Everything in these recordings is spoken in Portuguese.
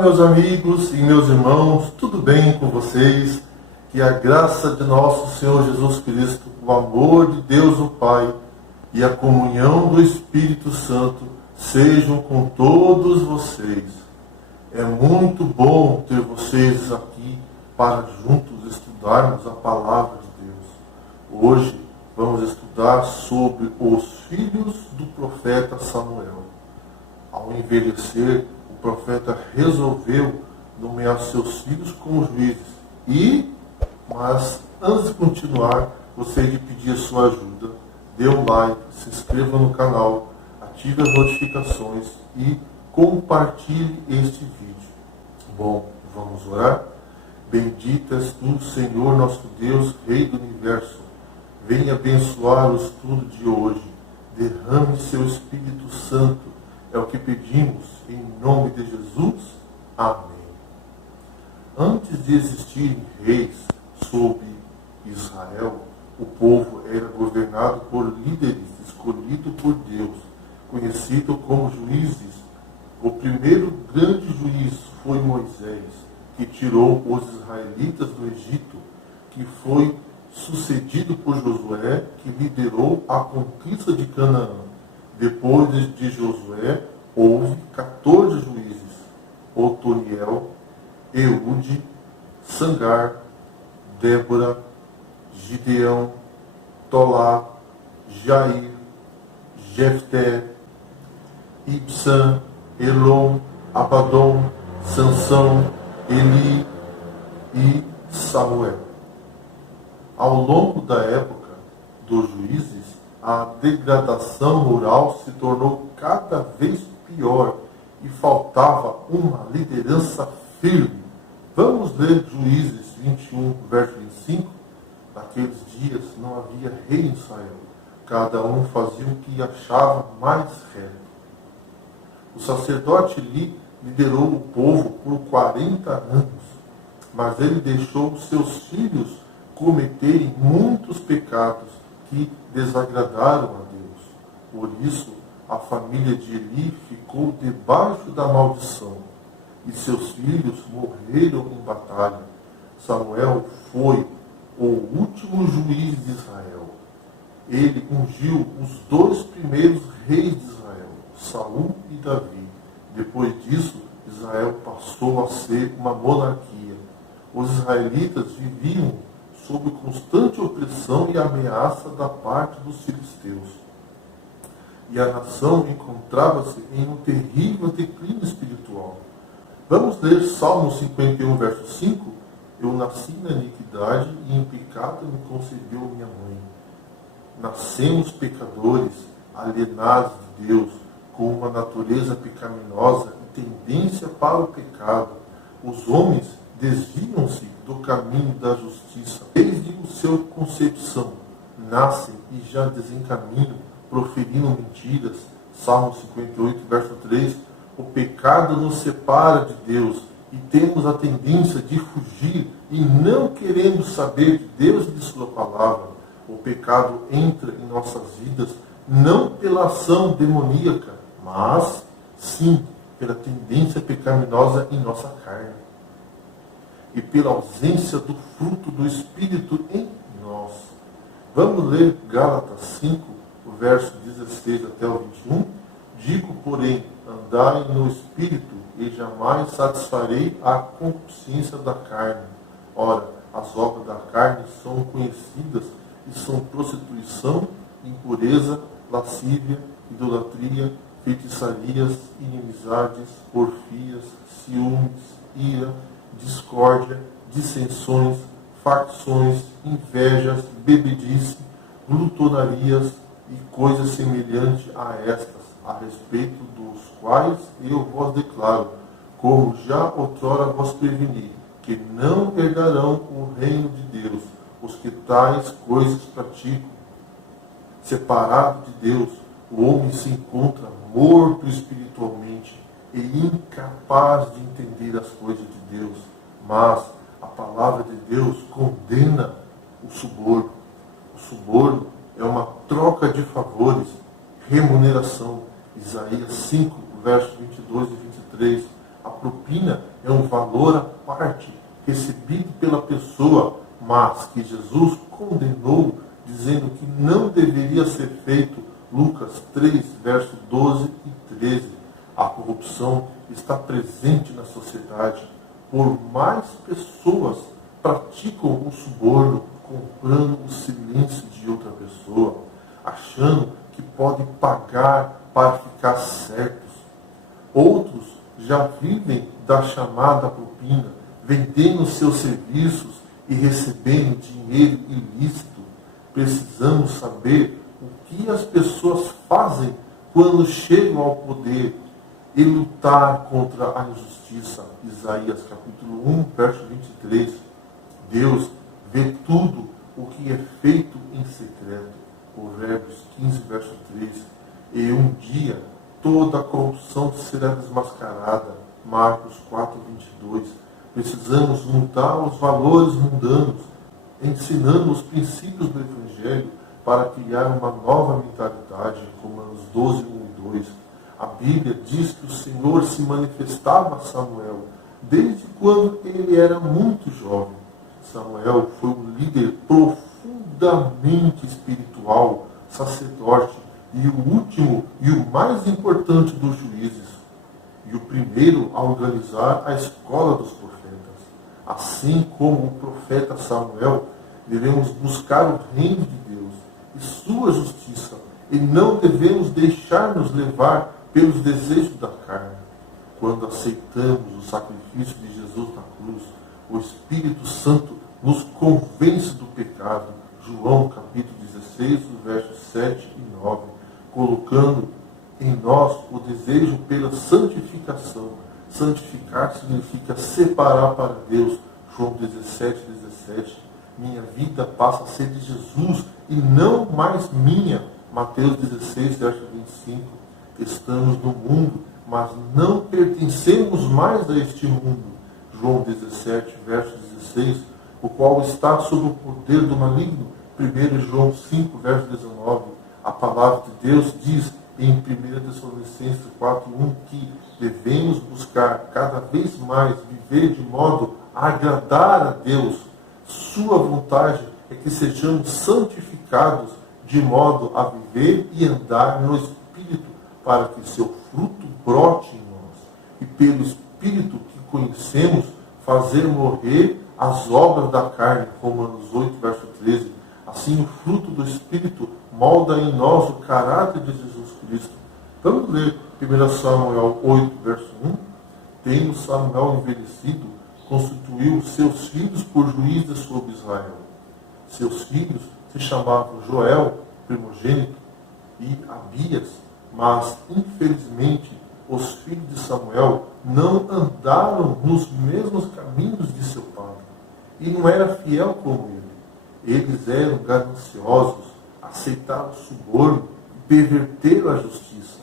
meus amigos e meus irmãos, tudo bem com vocês? Que a graça de nosso Senhor Jesus Cristo, o amor de Deus o Pai e a comunhão do Espírito Santo sejam com todos vocês. É muito bom ter vocês aqui para juntos estudarmos a palavra de Deus. Hoje vamos estudar sobre os filhos do profeta Samuel. Ao envelhecer, o profeta resolveu nomear seus filhos como juízes. Mas antes de continuar, gostaria de pedir a sua ajuda. Dê um like, se inscreva no canal, ative as notificações e compartilhe este vídeo. Bom, vamos orar? Bendito és tu, Senhor nosso Deus, Rei do Universo. Venha abençoar o estudo de hoje. Derrame seu Espírito Santo. É o que pedimos, em nome de Jesus. Amém. Antes de existirem reis sobre Israel, o povo era governado por líderes escolhidos por Deus, conhecidos como juízes. O primeiro grande juiz foi Moisés, que tirou os israelitas do Egito, que foi sucedido por Josué, que liderou a conquista de Canaã. Depois de Josué, houve 14 juízes: Otoniel, Eude, Sangar, Débora, Gideão, Tolá, Jair, Jefté, Ibsã, Elon, Abadom, Sansão, Eli e Samuel. Ao longo da época dos juízes, a degradação moral se tornou cada vez pior e faltava uma liderança firme. Vamos ler Juízes 21, verso 25. Naqueles dias não havia rei em Israel. Cada um fazia o que achava mais reto. O sacerdote Eli liderou o povo por 40 anos, mas ele deixou seus filhos cometerem muitos pecados que desagradaram a Deus. Por isso, a família de Eli ficou debaixo da maldição e seus filhos morreram em batalha. Samuel foi o último juiz de Israel. Ele ungiu os 2 primeiros reis de Israel, Saul e Davi. Depois disso, Israel passou a ser uma monarquia. Os israelitas viviam sob constante opressão e ameaça da parte dos filisteus. E a nação encontrava-se em um terrível declínio espiritual. Vamos ler Salmo 51, verso 5. Eu nasci na iniquidade e em pecado me concebeu minha mãe. Nascemos pecadores, alienados de Deus, com uma natureza pecaminosa e tendência para o pecado. Os homens desviam-se do caminho da justiça. Desde o seu concepção, nascem e já desencaminham, proferindo mentiras. Salmo 58, verso 3. O pecado nos separa de Deus e temos a tendência de fugir e não queremos saber de Deus e de sua palavra. O pecado entra em nossas vidas não pela ação demoníaca, mas sim pela tendência pecaminosa em nossa carne e pela ausência do fruto do Espírito em nós. Vamos ler Gálatas 5, o verso 16 até o 21. Digo, porém, andai no Espírito e jamais satisfarei a concupiscência da carne. Ora, as obras da carne são conhecidas e são prostituição, impureza, lascívia, idolatria, feitiçarias, inimizades, porfias, ciúmes, ira, discórdia, dissensões, facções, invejas, bebedice, glutonarias e coisas semelhantes a estas, a respeito dos quais eu vos declaro, como já outrora vos preveni, que não herdarão o reino de Deus os que tais coisas praticam. Separado de Deus, o homem se encontra morto espiritualmente e incapaz de entender as coisas de Deus. Mas a palavra de Deus condena o suborno. O suborno é uma troca de favores, remuneração. Isaías 5, versos 22 e 23. A propina é um valor à parte, recebido pela pessoa, mas que Jesus condenou, dizendo que não deveria ser feito. Lucas 3, versos 12 e 13. A corrupção está presente na sociedade. Por mais pessoas praticam o suborno, comprando o silêncio de outra pessoa, achando que podem pagar para ficar certos. Outros já vivem da chamada propina, vendendo seus serviços e recebendo dinheiro ilícito. Precisamos saber o que as pessoas fazem quando chegam ao poder e lutar contra a injustiça. Isaías capítulo 1, verso 23. Deus vê tudo o que é feito em secreto. Provérbios 15, verso 3. E um dia toda a corrupção será desmascarada. Marcos 4, 22. Precisamos mudar os valores mundanos, ensinando os princípios do Evangelho para criar uma nova mentalidade, Romanos 12, 1 e 2. A Bíblia diz que o Senhor se manifestava a Samuel desde quando ele era muito jovem. Samuel foi um líder profundamente espiritual, sacerdote, e o último e o mais importante dos juízes, e o primeiro a organizar a escola dos profetas. Assim como o profeta Samuel, devemos buscar o reino de Deus e sua justiça, e não devemos deixar-nos levar pelos desejos da carne. Quando aceitamos o sacrifício de Jesus na cruz, o Espírito Santo nos convence do pecado. João capítulo 16, versos 7 e 9, colocando em nós o desejo pela santificação. Santificar significa separar para Deus. João 17, 17. Minha vida passa a ser de Jesus e não mais minha. Mateus 16, verso 25. Estamos no mundo, mas não pertencemos mais a este mundo. João 17, verso 16. O qual está sob o poder do maligno. 1 João 5, verso 19. A palavra de Deus diz em 1 Tessalonicenses 4:1 que devemos buscar cada vez mais viver de modo a agradar a Deus. Sua vontade é que sejamos santificados de modo a viver e andar no Espírito, para que seu fruto brote em nós. E pelo Espírito que conhecemos, fazer morrer as obras da carne. Romanos 8, verso 13. Assim, o fruto do Espírito molda em nós o caráter de Jesus Cristo. Vamos ler 1 Samuel 8, verso 1. Tendo Samuel envelhecido, constituiu seus filhos por juízes sobre Israel. Seus filhos se chamavam Joel, primogênito, e Abias, mas, infelizmente, os filhos de Samuel não andaram nos mesmos caminhos de seu pai, e não era fiel como ele. Eles eram gananciosos, aceitaram o suborno e perverteram a justiça.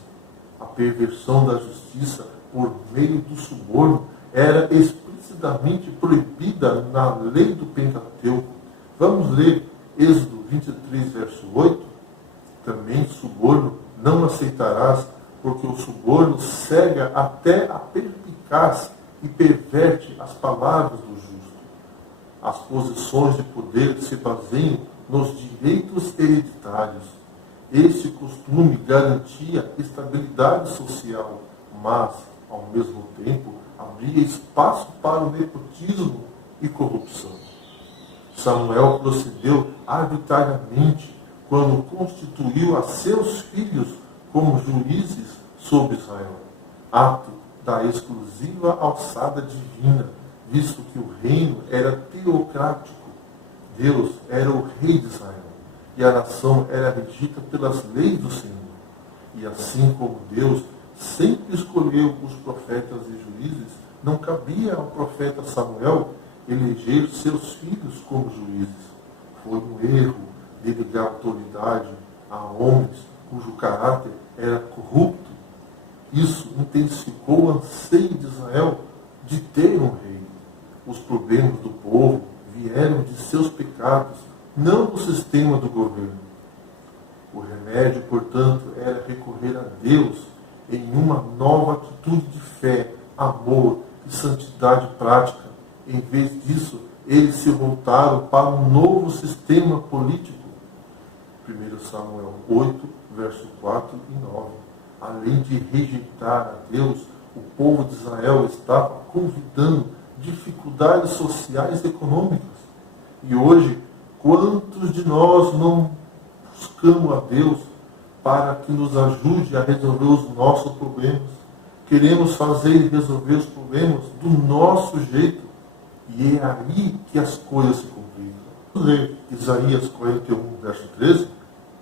A perversão da justiça por meio do suborno era explicitamente proibida na lei do Pentateuco. Vamos ler Êxodo 23, verso 8. Também suborno não aceitarás, porque o suborno cega até a perspicaz e perverte as palavras do justo. As posições de poder se baseiam nos direitos hereditários. Este costume garantia estabilidade social, mas, ao mesmo tempo, abria espaço para o nepotismo e corrupção. Samuel procedeu arbitrariamente quando constituiu a seus filhos como juízes sobre Israel, ato da exclusiva alçada divina, visto que o reino era teocrático. Deus era o rei de Israel, e a nação era regida pelas leis do Senhor. E assim como Deus sempre escolheu os profetas e juízes, não cabia ao profeta Samuel eleger seus filhos como juízes. Foi um erro delegar autoridade a homens cujo caráter era corrupto. Isso intensificou o anseio de Israel de ter um rei. Os problemas do povo vieram de seus pecados, não do sistema do governo. O remédio, portanto, era recorrer a Deus em uma nova atitude de fé, amor e santidade prática. Em vez disso, eles se voltaram para um novo sistema político. 1 Samuel 8, verso 4 e 9. Além de rejeitar a Deus, o povo de Israel estava convidando dificuldades sociais e econômicas. E hoje, quantos de nós não buscamos a Deus para que nos ajude a resolver os nossos problemas? Queremos fazer e resolver os problemas do nosso jeito. E é aí que as coisas se complicam. Vamos ler Isaías 41, verso 13.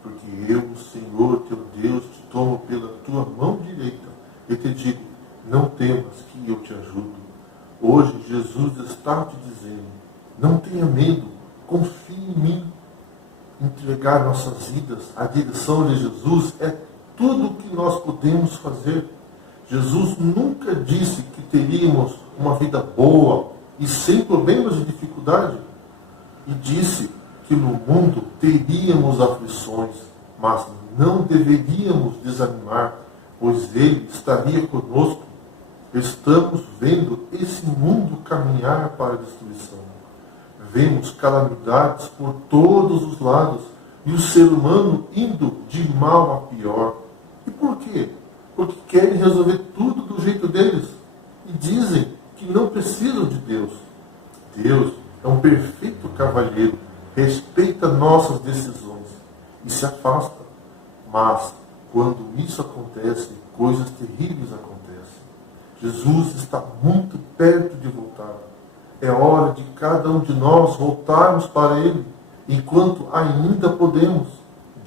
Porque eu, o Senhor teu Deus, te tomo pela tua mão direita e te digo, não temas que eu te ajudo. Hoje Jesus está te dizendo, não tenha medo, confie em mim. Entregar nossas vidas à direção de Jesus é tudo o que nós podemos fazer. Jesus nunca disse que teríamos uma vida boa e sem problemas e dificuldade. E disse que no mundo teríamos aflições, mas não deveríamos desanimar, pois Ele estaria conosco. Estamos vendo esse mundo caminhar para a destruição. Vemos calamidades por todos os lados e o ser humano indo de mal a pior. E por quê? Porque querem resolver tudo do jeito deles e dizem que não precisam de Deus. Deus é um perfeito cavalheiro, respeita nossas decisões e se afasta. Mas, quando isso acontece, coisas terríveis acontecem. Jesus está muito perto de voltar. É hora de cada um de nós voltarmos para Ele, enquanto ainda podemos.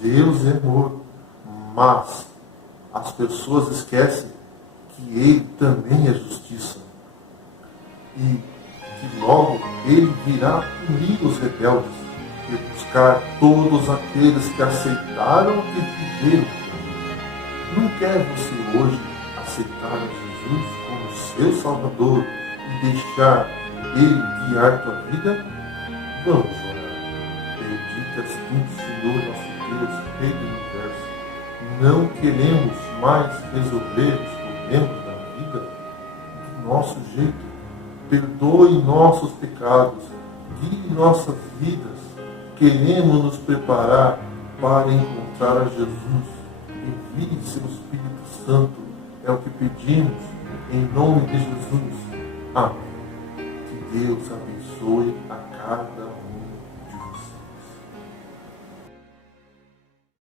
Deus é amor, mas as pessoas esquecem que Ele também é justiça. E que logo Ele virá punir os rebeldes e buscar todos aqueles que aceitaram e viveram. Não quer você hoje aceitar Jesus como seu Salvador e deixar Ele guiar tua vida? Vamos orar. Bendito és tu, Senhor nosso Deus, Rei do Universo. Não queremos mais resolver os problemas da vida do nosso jeito. Perdoe nossos pecados, guie nossas vidas. Queremos nos preparar para encontrar a Jesus. Envie seu Espírito Santo. É o que pedimos em nome de Jesus. Amém. Que Deus abençoe a cada